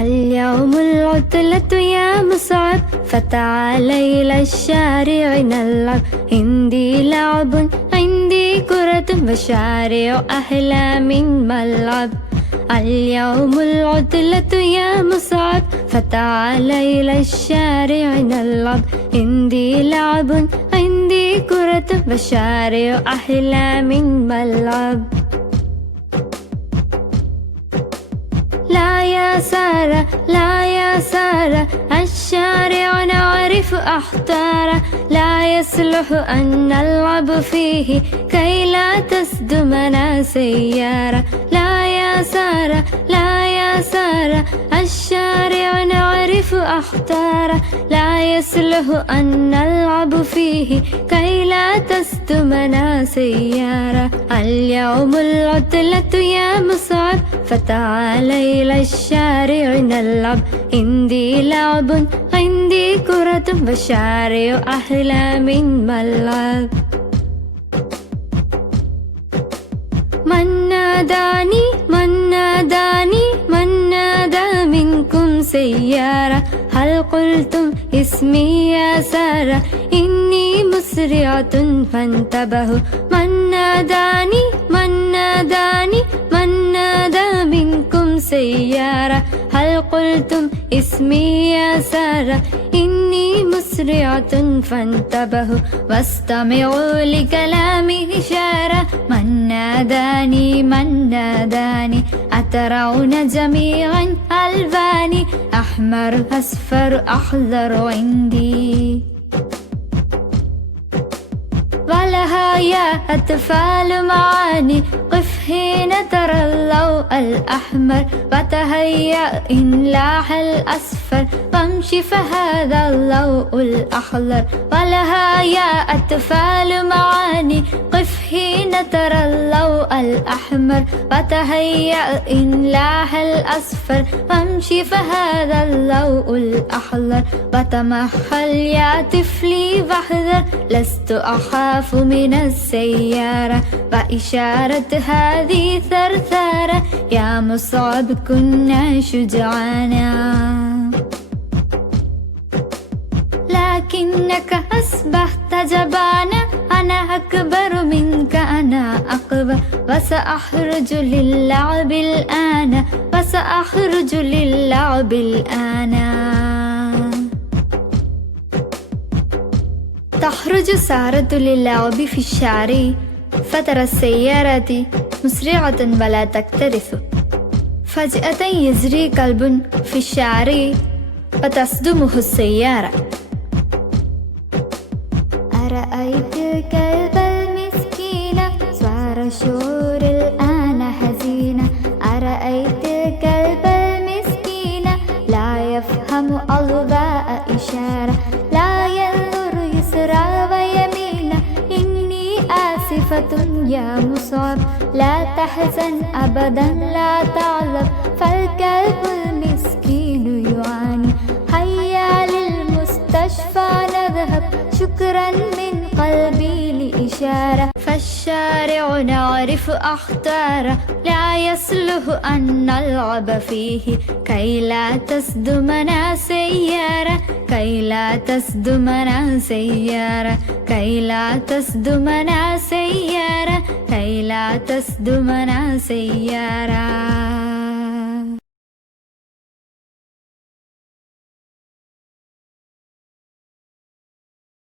اليوم العطلة يا مصعب، فتعال إلى الشارع نلعب. عندي لعب عندي كرة، والشارع أحلى من ملعب. اليوم العطلة يا مصعب، فتعال إلى الشارع نلعب. عندي لعب عندي كرة، والشارع أحلى من ملعب. لا يا سارة لا يا سارة، الشارع نعرف أحتاره. لا يصلح أن نلعب فيه كي لا تصدمنا سيارة. لا يا سارة لا يا سارة، الشارع نعرف أحتاره. لا يصلح أن نلعب فيه كي لا تصدمنا سيارة. اليوم العطلة يا مصعب، فتعال إلى الشارع نلعب. عندي لعب عندي كرة، والشارع أحلى من ملعب. من ناداني من ناداني من نادى منكم سيارة؟ هل قلتم اسمي يا سارة؟ إني مسرعة فانتبهوا. من ناداني من ناداني من نادى منكم سيارة؟ هل قلتم اسمي يا سارة؟ إني مسرعة فانتبهوا. واستمعوا لكلامي إشارة. من ناداني من ناداني، أترون جميعا ألواني؟ أحمر أصفر أخضر عندي. ولها يا أطفال معاني، قف حين ترى اللوء الأحمر، وتهيأ إن لاح الأصفر، وامشي فهذا اللوء الأخضر. ولها يا أطفال معاني، قف حين ترى اللوء الأحمر، وتهيأ إن لاح الأصفر، وامشي فهذا اللوء الأخضر. وتمهل يا طفلي واحذر، لست أخاف من السيارة. وإشارة هذه ثرثارة، يا مصعب كنا شجعانا. لكنك أصبحت جبانا، أنا أكبر منك أنا أقوى. وسأخرج للعب الآن وسأخرج للعب الآن. تخرج سارة للعب في الشارع، فترى السيارات مسرعة ولا تكترث. فجأة يجري كلب في الشارع، وتصدمه السيارة. أرأيت الكلب المسكين، صار الشعور الآن حزينا. أرأيت الكلب المسكين، لا يفهم أضواء إشارة. لا ينظر يسرى ويمينا، إني آسفة يا مصعب. لا تحزن أبدا لا تعذب، فالكلب المسكين يعاني. هيا للمستشفى نذهب، شكرا من قلبي لإشارة. فالشارع نعرف أخطاره، لا يصلح أن نلعب فيه كي لا تصدمنا سيارة. كي لا تصدمنا سيارة كي لا تصدمنا سيارة كي لا تصدمنا سيارة.